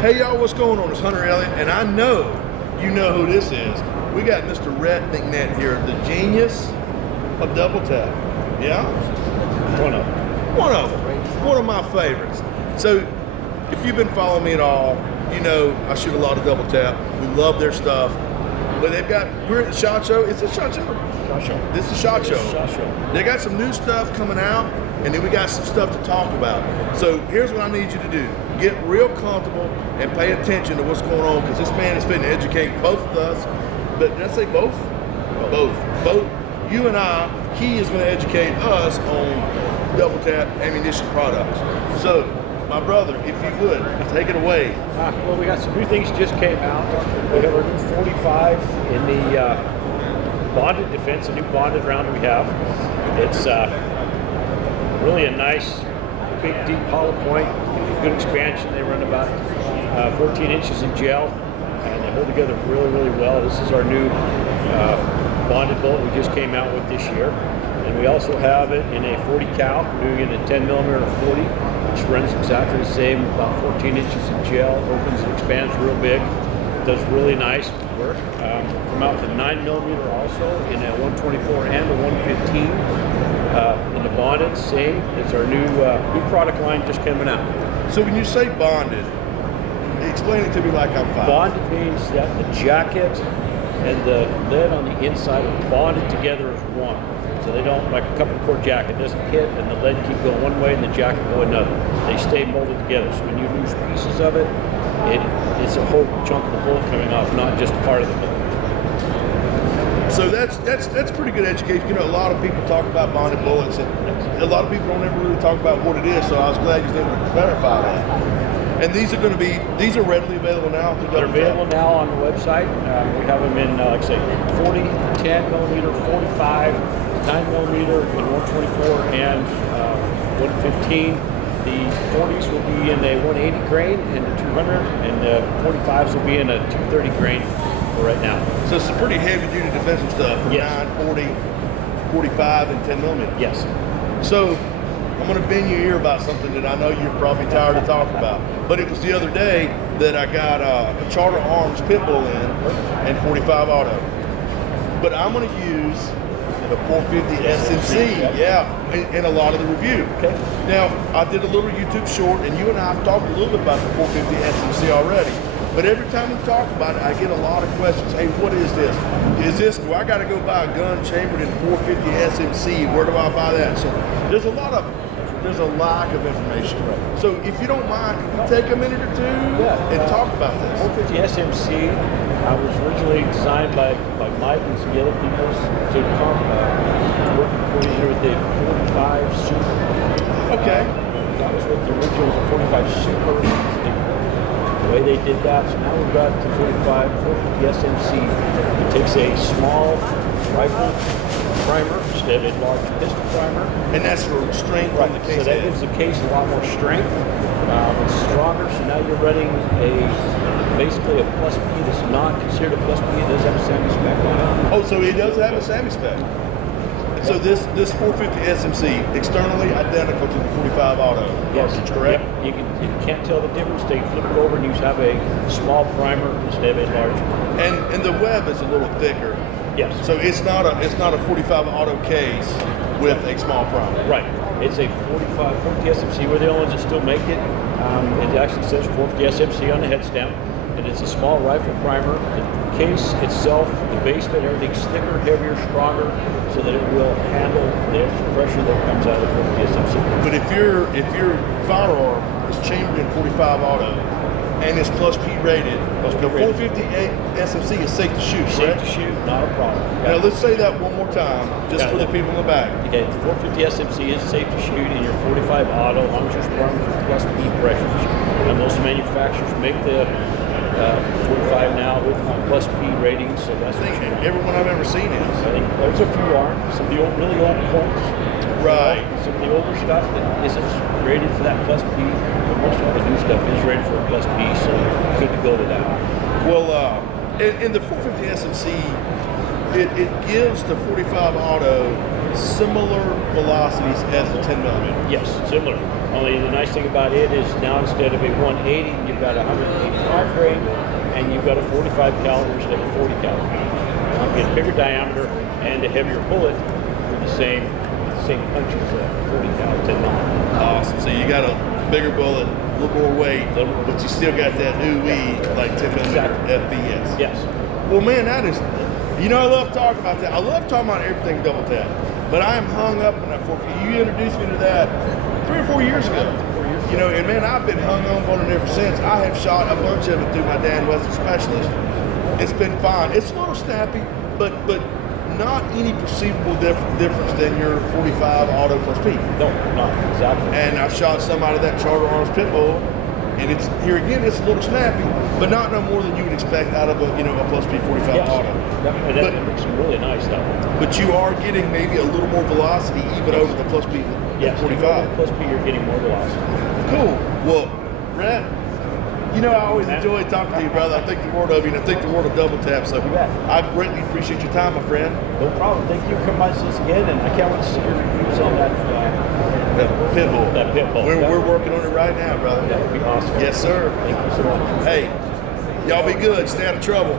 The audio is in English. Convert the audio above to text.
Hey y'all, what's going on? It's Hunter Elliott, and I know you know who this is. We got Mr. Rhett McNett here, the genius of DoubleTap. Yeah? One of them. One of my favorites. So, if you've been following me at all, you know I shoot a lot of DoubleTap. We love their stuff. But they've got, we're at the SHOT Show. It's a SHOT Show. SHOT Show. This is SHOT Show. SHOT Show. They got some new stuff coming out, and then we got some stuff to talk about. So here's what I need you to do. Get real comfortable and pay attention to what's going on, because this man is fitting to educate both of us. But did I say both? Both. You and I, he is going to educate us on DoubleTap ammunition products. So, my brother, if you would, take it away. Well, we got some new things just came out. We have our new 45 in the bonded defense, a new bonded round we have. It's really a nice, big, deep hollow point, good expansion. They run about 14 inches in gel, and they hold together really, really well. This is our new bonded bullet we just came out with this year. And we also have it in a 40 cal, doing it in a 10 millimeter 40, which runs exactly the same, about 14 inches in gel, opens and expands real big. Does really nice work. Come out with a 9 millimeter also in a 124 and a 115. In the bonded, same. It's our new product line just coming out. So when you say bonded, explain it to me like I'm 5. Bonded means that the jacket and the lid on the inside are bonded together as one. So they don't, like a couple cord jacket, doesn't hit and the lead keep going one way and the jacket go another. They stay molded together. So when you lose pieces of it, it's a whole chunk of the bullet coming off, not just part of the bullet. So that's pretty good education. You know, a lot of people talk about bonded bullets, and a lot of people don't ever really talk about what it is. So I was glad you was able to clarify that. And these are readily available now. They're available now on the website. We have them in, like I say, 40, 10 millimeter, 45, 9 millimeter, and 124 and 115. The 40s will be in a 180 grain and the 200, and the 45s will be in a 230 grain for right now. So it's some pretty heavy-duty defensive stuff for yes. 9, 40, 45, and 10 millimeter. Yes. So I'm going to bend your ear about something that I know you're probably tired of talking about. But it was the other day that I got a Charter Arms pit bull in and 45 auto. But I'm going to use the 450 SMC, in a lot of the review. Okay. Now, I did a little YouTube short, and you and I have talked a little bit about the 450 SMC already. But every time we talk about it, I get a lot of questions. Hey, what is this? Do I got to go buy a gun chambered in 450 SMC? Where do I buy that? So there's a lack of information. Right. So if you don't mind, can we take a minute or two and talk about this? 450 SMC was originally designed by Mike and some other people to work with the 45 Super. Okay. That was what the original 45 Super. The way they did that. So now we've got the 450 SMC. It takes a small rifle primer instead of a large pistol primer. And that's for strength on the case. So that gives the case a lot more strength. It's stronger, so now you're running basically a plus P that's not considered a plus P. It does have a SAMI-spec on it. Oh, so it does have a SAMI-spec. So this 450 SMC, externally identical to the 45 auto cartridge, correct? Yep. You can't tell the difference. They flip it over and you have a small primer instead of a large one. And the web is a little thicker. Yes. So it's not a 45 auto case with a small primer. Right. It's a 450 SMC. We're the only ones that still make it. It actually says 450 SMC on the head stem, and it's a small rifle primer. The case itself, the base bit, everything's thicker, heavier, stronger, so that it will handle the extra pressure that comes out of the 450 SMC. But if your firearm is chambered in 45 auto and it's plus P rated, the 450 SMC is safe to shoot, Safe correct? to shoot, not a problem. Now let's say that one more time, just for the people in the back. Okay, the 450 SMC is safe to shoot in your 45 auto, as long as you're sprung for plus P pressures. And most manufacturers make the 45 now with plus P ratings, so that's I think everyone I've ever seen is. I think there's a few aren't. Some of the old, really old points. Right. Some of the older stuff that isn't rated for that plus P, but most of the new stuff is rated for a plus P, so you're good to go with that. Well, in the 450 SMC, it gives the 45 auto similar velocities as the 10 millimeter. Yes, similar. Only the nice thing about it is now instead of a 180, you've got a 185 grain, and you've got a 45 caliber instead of 40 caliber. You get a bigger diameter and a heavier bullet for the same punch as a 40 cal 10 millimeter. Awesome. So you got a bigger bullet, a little more weight, but you still got that ooh-wee, like 10 millimeter FPS. Yes. Well, man, that is, I love talking about that. I love talking about everything double tap, but I am hung up on that 450. You introduced me to that 3 or 4 years ago. And man, I've been hung up on it ever since. I have shot a bunch of it through my Dan Western Specialist. It's been fine. It's a little snappy, but not any perceivable difference than your 45 auto plus P. No, not exactly. And I've shot some out of that Charter Arms pit bull, and it's here again. It's a little snappy, but not no more than you would expect out of a plus P 45 yes. auto. And that looks really nice that one. But you are getting maybe a little more velocity even over the plus P 45. Plus P, you're getting more velocity. Cool. Well, Brett, I always enjoy talking to you, brother. I think the world of you, and I think the world of Double Tap. So I greatly appreciate your time, my friend. No problem. Thank you for coming by us again, and I can't wait to see your reviews on that pit bull. That pit bull. We're working on it right now, brother. That would be awesome. Yes, sir. Thank you so much. Hey, y'all be good. Stay out of trouble.